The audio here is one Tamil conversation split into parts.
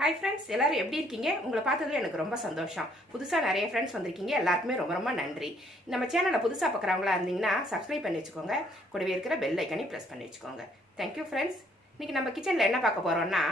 ஹாய் ஃப்ரெண்ட்ஸ் எல்லாரும் எப்படி இருக்கீங்க? உங்களை பார்த்ததுல எனக்கு ரொம்ப சந்தோஷம். புதுசாக நிறைய ஃப்ரெண்ட்ஸ் வந்திருக்கீங்க. எல்லாருக்குமே ரொம்ப ரொம்ப நன்றி. நம்ம சேனலை புதுசாக பார்க்குறவங்களா இருந்தீங்கன்னா சப்ஸ்கிரைப் பண்ணி வச்சுக்கோங்க. கூடவே இருக்கிற பெல் ஐக்கனை ப்ரெஸ் பண்ணி வச்சுக்கோங்க. தேங்க்யூ ஃப்ரெண்ட்ஸ் இன்னைக்கு நம்ம கிச்சனில் என்ன பார்க்க போகிறோம்னா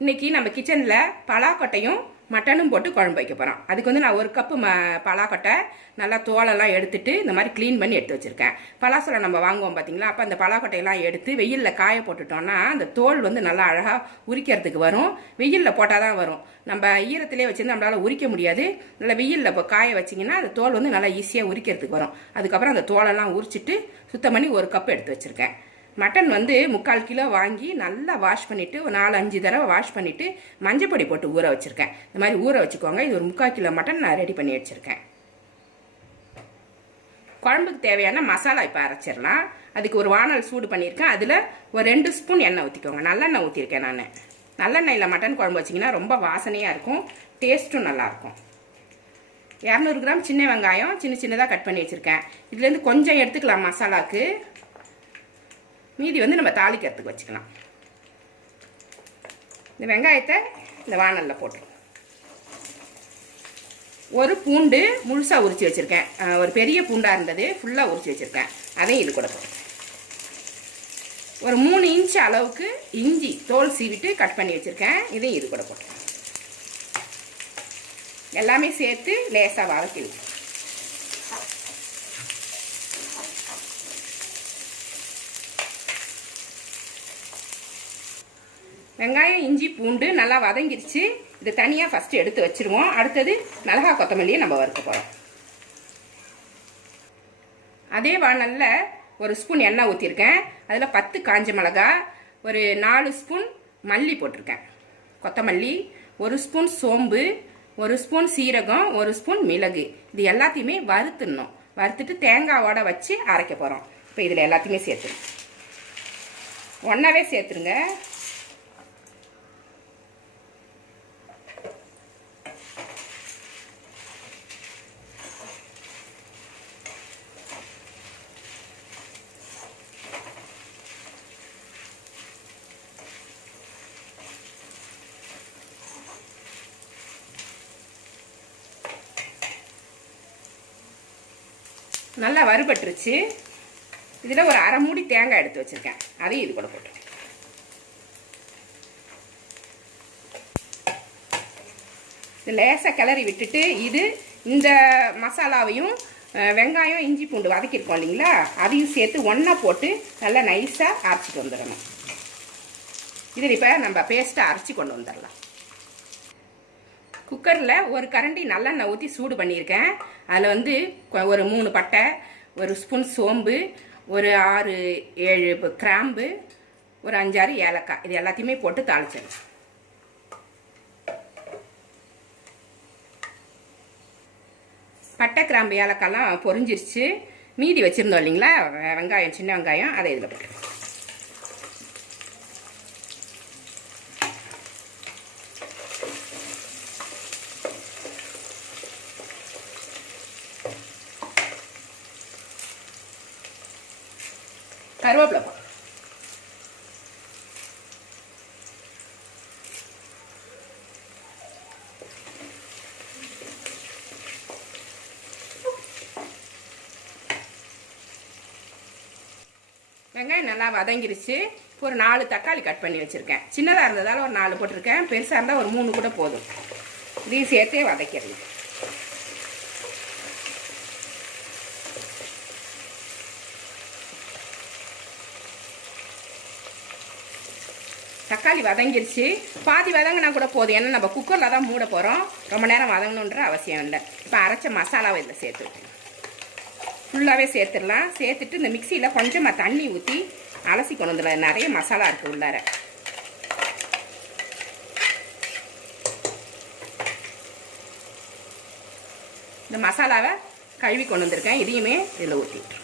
இன்னைக்கு நம்ம கிச்சனில் பலாக்கொட்டையும் மட்டனும் போட்டு குழம்பு வைக்க போகிறோம் அதுக்கு வந்து நான் ஒரு கப்பு ம பலாக்கொட்டை நல்லா தோலெல்லாம் எடுத்துட்டு இந்த மாதிரி க்ளீன் பண்ணி எடுத்து வச்சுருக்கேன். பலாசலம் நம்ம வாங்குவோம் பார்த்தீங்களா அப்போ அந்த பலாக்கொட்டையெல்லாம் எடுத்து வெயிலில் காய போட்டுட்டோம்னா அந்த தோல் வந்து நல்லா அழகாக உரிக்கிறதுக்கு வரும். வெயிலில் போட்டால் தான் வரும். நம்ம ஈரத்திலே வச்சுருந்து நம்மளால் உரிக்க முடியாது. நல்லா வெயிலில் இப்போ காய வச்சிங்கன்னா அந்த தோல் வந்து நல்லா ஈஸியாக உரிக்கிறதுக்கு வரும். அதுக்கப்புறம் அந்த தோலெல்லாம் உரிச்சிட்டு சுத்தம் பண்ணி ஒரு கப் எடுத்து வச்சுருக்கேன். மட்டன் வந்து முக்கால் கிலோ வாங்கி நல்லா வாஷ் பண்ணிவிட்டு ஒரு நாலு அஞ்சு தடவை வாஷ் பண்ணிவிட்டு மஞ்சப்பொடி போட்டு ஊற வச்சுருக்கேன். இந்த மாதிரி ஊற வச்சுக்கோங்க. இது ஒரு முக்கால் கிலோ மட்டன் நான் ரெடி பண்ணி வச்சுருக்கேன். குழம்புக்கு தேவையான மசாலா இப்போ அரைச்சிடலாம். அதுக்கு ஒரு வானல் சூடு பண்ணியிருக்கேன். அதில் ஒரு ரெண்டு ஸ்பூன் எண்ணெய் ஊற்றிக்கோங்க நல்லெண்ணெய் ஊற்றிருக்கேன் நான். நல்லெண்ணெயில் மட்டன் குழம்பு வச்சிங்கன்னா ரொம்ப வாசனையாக இருக்கும். டேஸ்ட்டும் நல்லாயிருக்கும் இரநூறு கிராம் சின்ன வெங்காயம் சின்ன சின்னதாக கட் பண்ணி வச்சுருக்கேன். இதுலேருந்து கொஞ்சம் எடுத்துக்கலாம் மசாலாவுக்கு மீதி வந்து நம்ம தாளிக்கிறதுக்கு வச்சுக்கலாம். இந்த வெங்காயத்தை இந்த வானலில் போட்டுருவோம் ஒரு பூண்டு முழுசாக உரிச்சு வச்சுருக்கேன். ஒரு பெரிய பூண்டாக இருந்தது ஃபுல்லாக உரிச்சு வச்சுருக்கேன். அதையும் இது கூட போட்டுருக்கேன் ஒரு மூணு இன்ச் அளவுக்கு இஞ்சி தோல் சீவிட்டு கட் பண்ணி வச்சுருக்கேன். இதையும் இது கூட போட்டுருக்கேன் எல்லாமே சேர்த்து லேசாக வதக்கி வெங்காயம் இஞ்சி பூண்டு நல்லா வதங்கிருச்சு. இதை தனியாக ஃபஸ்ட்டு எடுத்து வச்சுருவோம். அடுத்தது மிளகா கொத்தமல்லியை நம்ம வறுக்க போகிறோம் அதே வானலில் ஒரு ஸ்பூன் எண்ணெய் ஊற்றிருக்கேன் அதில் பத்து காஞ்ச மிளகா ஒரு நாலு ஸ்பூன் மல்லி போட்டிருக்கேன். கொத்தமல்லி ஒரு ஸ்பூன் சோம்பு ஒரு ஸ்பூன் சீரகம் ஒரு ஸ்பூன் மிளகு. இது எல்லாத்தையுமே வறுத்துடணும். வறுத்துட்டு தேங்காவோட வச்சு அரைக்க போகிறோம் இப்போ இதில் எல்லாத்தையுமே சேர்த்துருங்க ஒன்றாவே சேர்த்துருங்க. நல்லா வறுபட்டுருச்சு. இதில் ஒரு அரை மூடி தேங்காய் எடுத்து வச்சுருக்கேன். அதையும் இது கூட போட்டு இது லேசாக கிளறி விட்டுட்டு இது இந்த மசாலாவையும் வெங்காயம் இஞ்சி பூண்டு வதக்கியிருக்கோம் இல்லைங்களா? அதையும் சேர்த்து ஒன்றா போட்டு நல்லா நைஸாக அரைச்சிட்டு வந்துடணும். இதில் இப்போ நம்ம பேஸ்ட்டை அரைச்சி கொண்டு வந்துடலாம். குக்கரில் ஒரு கரண்டி நல்லெண்ணெய் ஊற்றி சூடு பண்ணியிருக்கேன். அதில் வந்து ஒரு மூணு பட்டை ஒரு ஸ்பூன் சோம்பு ஒரு ஆறு ஏழு கிராம்பு ஒரு அஞ்சாறு ஏலக்காய். இது எல்லாத்தையுமே போட்டு தாளிச்சிடணும் பட்டை கிராம்பு ஏலக்காய்லாம் பொறிஞ்சிருச்சு மீதி வச்சுருந்தோம் இல்லைங்களா? வெங்காயம் சின்ன வெங்காயம் அதை இதில் போட்டு வெங்காயம் நல்லா வதங்கிருச்சு. ஒரு நாலு தக்காளி கட் பண்ணி வச்சுருக்கேன். சின்னதாக இருந்ததால் ஒரு நாலு போட்டிருக்கேன். பெருசாக இருந்தால் ஒரு மூணு கூட போதும். இதையும் சேர்த்தே வதக்கிறது தக்காளி வதங்கிருச்சு. பாதி வதங்கினா கூட போதும். ஏன்னா நம்ம குக்கரில் தான் மூட போகிறோம் ரொம்ப நேரம் வதங்கணுன்ற அவசியம் இல்லை. இப்போ அரைச்ச மசாலாவை இதில் சேர்த்து ஃபுல்லாகவே சேர்த்துடலாம். சேர்த்துட்டு இந்த மிக்சியில் கொஞ்சமாக தண்ணி ஊற்றி அலசி கொண்டு வந்துடலாம். நிறைய மசாலா இருக்குது உள்ளார. இந்த மசாலாவை கழுவி கொண்டு வந்திருக்கேன். இதையுமே இதில் ஊற்றிட்டு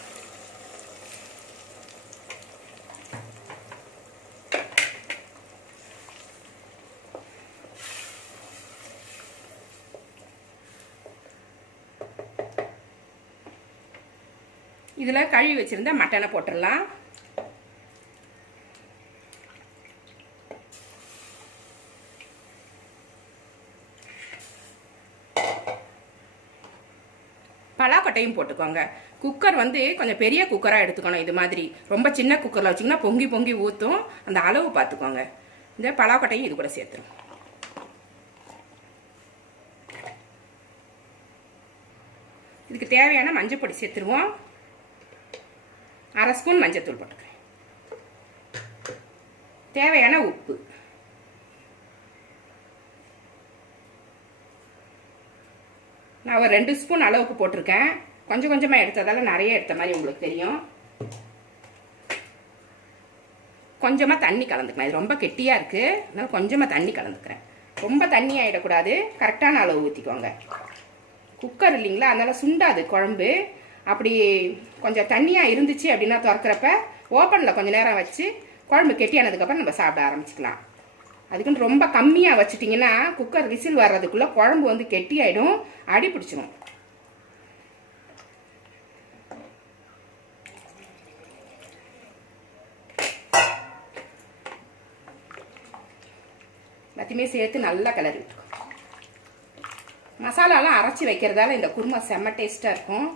இதில் கழுவி வச்சுருந்தா மட்டனை போட்டுடலாம். பலாக்கொட்டையும் போட்டுக்கோங்க. குக்கர் வந்து கொஞ்சம் பெரிய குக்கராக எடுத்துக்கணும் இது மாதிரி. ரொம்ப சின்ன குக்கரில் வச்சிங்கன்னா பொங்கி பொங்கி ஊற்றும் அந்த அளவு பார்த்துக்கோங்க இந்த பலாக்கொட்டையும் இது கூட சேர்த்துரும். இதுக்கு தேவையான மஞ்சள் பொடி சேர்த்துருவோம். அரை ஸ்பூன் மஞ்சத்தூள் போட்டுக்கிறேன். தேவையான உப்பு. நான் ஒரு ரெண்டு ஸ்பூன் அளவுக்கு போட்டிருக்கேன். கொஞ்சம் கொஞ்சமாக எடுத்ததால் நிறைய எடுத்த மாதிரி உங்களுக்கு தெரியும். கொஞ்சமாக தண்ணி கலந்துக்கிறேன் இது ரொம்ப கெட்டியாக இருக்குது அதனால் கொஞ்சமாக தண்ணி கலந்துக்கிறேன். ரொம்ப தண்ணி ஆகிடக்கூடாது கரெக்டான அளவு ஊற்றிக்கோங்க குக்கர் இல்லைங்களா? அதனால் சுண்டாது குழம்பு. அப்படி கொஞ்சம் தண்ணியாக இருந்துச்சு அப்படின்னா திறக்கிறப்ப ஓப்பனில் கொஞ்சம் நேரம் வச்சு குழம்பு கெட்டியானதுக்கப்புறம் நம்ம சாப்பிட ஆரம்பிச்சுக்கலாம். அதுக்குன்னு ரொம்ப கம்மியாக வச்சுட்டிங்கன்னா குக்கர் விசில் வர்றதுக்குள்ளே குழம்பு வந்து கெட்டியாயிடும் அடி பிடிச்சிரும். எல்லாத்தையுமே சேர்த்து நல்லா கிளறி விட்டுருக்கோம் மசாலாலாம் அரைச்சி வைக்கிறதால இந்த குருமா செம்ம டேஸ்ட்டாக இருக்கும்.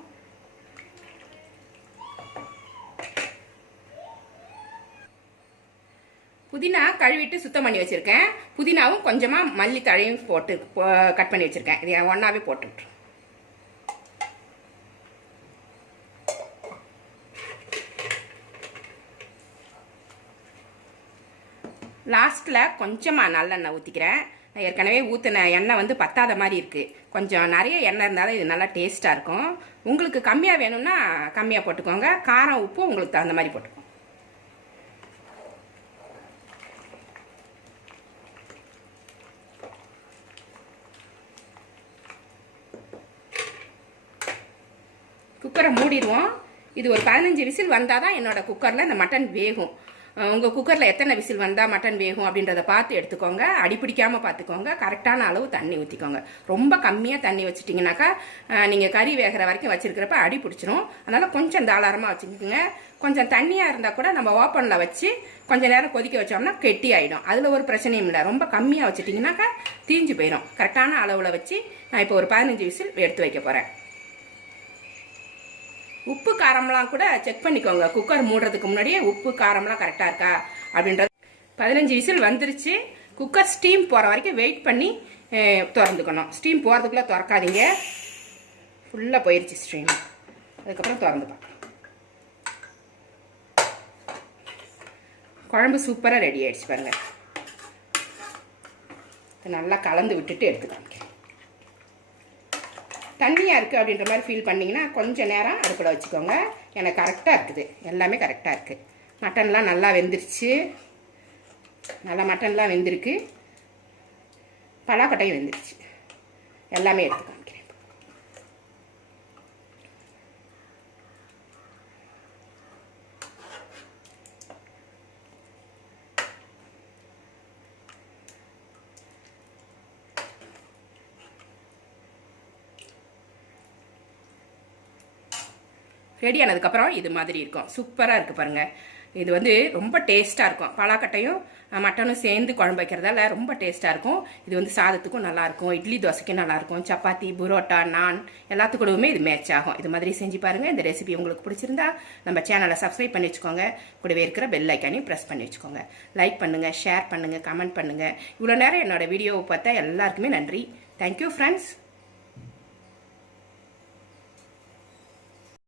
புதினா கழுவிட்டு சுத்தம் பண்ணி வச்சுருக்கேன். புதினாவும் கொஞ்சமாக மல்லி தழையும் போட்டு கட் பண்ணி வச்சுருக்கேன். இது ஒன்றாவே போட்டு லாஸ்ட்டில் கொஞ்சமாக நல்லெண்ணெய் ஊற்றிக்கிறேன் நான் ஏற்கனவே ஊற்றின எண்ணெய் வந்து பத்தாத மாதிரி இருக்குது கொஞ்சம் நிறைய எண்ணெய் இருந்தாலும் இது நல்லா டேஸ்ட்டாக இருக்கும். உங்களுக்கு கம்மியாக வேணும்னா கம்மியாக போட்டுக்கோங்க. காரம் உப்பும் உங்களுக்கு தகுந்த மாதிரி போட்டுக்கோங்க. குக்கரை மூடிடுவோம். இது ஒரு பதினஞ்சு விசில் வந்தால் தான் என்னோட குக்கரில் இந்த மட்டன் வேகும். உங்கள் குக்கரில் எத்தனை விசில் வந்தால் மட்டன் வேகும் அப்படின்றத பார்த்து எடுத்துக்கோங்க. அடிப்பிடிக்காமல் பார்த்துக்கோங்க. கரெக்டான அளவு தண்ணி ஊற்றிக்கோங்க ரொம்ப கம்மியாக தண்ணி வச்சுட்டிங்கனாக்கா நீங்கள் கறி வேகிற வரைக்கும் வச்சுருக்கிறப்ப அடி பிடிச்சிரும். அதனால் கொஞ்சம் தாளாரமாக வச்சுக்கோங்க. கொஞ்சம் தண்ணியாக இருந்தால் கூட நம்ம ஓப்பனில் வச்சு கொஞ்சம் நேரம் கொதிக்க வச்சோம்னா கெட்டி ஆகிடும் அதில் ஒரு பிரச்சனையும் இல்லை. ரொம்ப கம்மியாக வச்சுட்டிங்கனாக்கா தீஞ்சு போயிடும் கரெக்டான அளவில் வச்சு நான் இப்போ ஒரு பதினஞ்சு விசில் எடுத்து வைக்க போகிறேன் உப்பு காரம்லாம் கூட செக் பண்ணிக்கோங்க. குக்கர் மூடுறதுக்கு முன்னாடியே உப்பு காரம்லாம் கரெக்டாக இருக்கா? அப்படின்றது பதினஞ்சு விசில் வந்துருச்சு. குக்கர் ஸ்டீம் போகிற வரைக்கும் வெயிட் பண்ணி திறந்துக்கணும். ஸ்டீம் போகிறதுக்குள்ளே திறக்காதீங்க. ஃபுல்லாக போயிடுச்சு ஸ்டீம் அதுக்கப்புறம் திறந்து பார்க்கலாம் குழம்பு சூப்பராக ரெடி ஆகிடுச்சு பாருங்கள் நல்லா கலந்து விட்டுட்டு எடுத்துக்கலாம் தண்ணியாக இருக்குது அப்படின்ற மாதிரி ஃபீல் பண்ணிங்கன்னா கொஞ்சம் நேரம் அடுப்பில் வச்சுக்கோங்க. எனக்கு கரெக்டாக இருக்குது. எல்லாமே கரெக்டாக இருக்குது மட்டன்லாம் நல்லா வெந்துருச்சு. நல்லா மட்டன்லாம் வெந்திருக்கு. பலாக்கொட்டையும் வெந்துருச்சு. எல்லாமே எடுத்து ரெடி ஆனதுக்கப்புறம் இது மாதிரி இருக்கும். சூப்பராக இருக்குது பாருங்கள் இது வந்து ரொம்ப டேஸ்ட்டாக இருக்கும். பலாக்கட்டையும் மட்டனும் சேர்ந்து குழம்பு வைக்கிறதால ரொம்ப டேஸ்ட்டாக இருக்கும். இது வந்து சாதத்துக்கும் நல்லாயிருக்கும் இட்லி தோசைக்கும் நல்லாயிருக்கும் சப்பாத்தி புரோட்டா நான் எல்லாத்துக்கூடவுமே இது மேட்ச் ஆகும். இது மாதிரி செஞ்சு பாருங்கள் இந்த ரெசிபி உங்களுக்கு பிடிச்சிருந்தா நம்ம சேனலை சப்ஸ்கிரைப் பண்ணி வச்சுக்கோங்க. கூடவே இருக்கிற பெல் ஐக்கானையும் ப்ரெஸ் பண்ணி வச்சுக்கோங்க. லைக் பண்ணுங்கள் ஷேர் பண்ணுங்கள் கமெண்ட் பண்ணுங்கள் இவ்வளோ நேரம் என்னோட வீடியோவை பார்த்தா எல்லாருக்குமே நன்றி. Thank you friends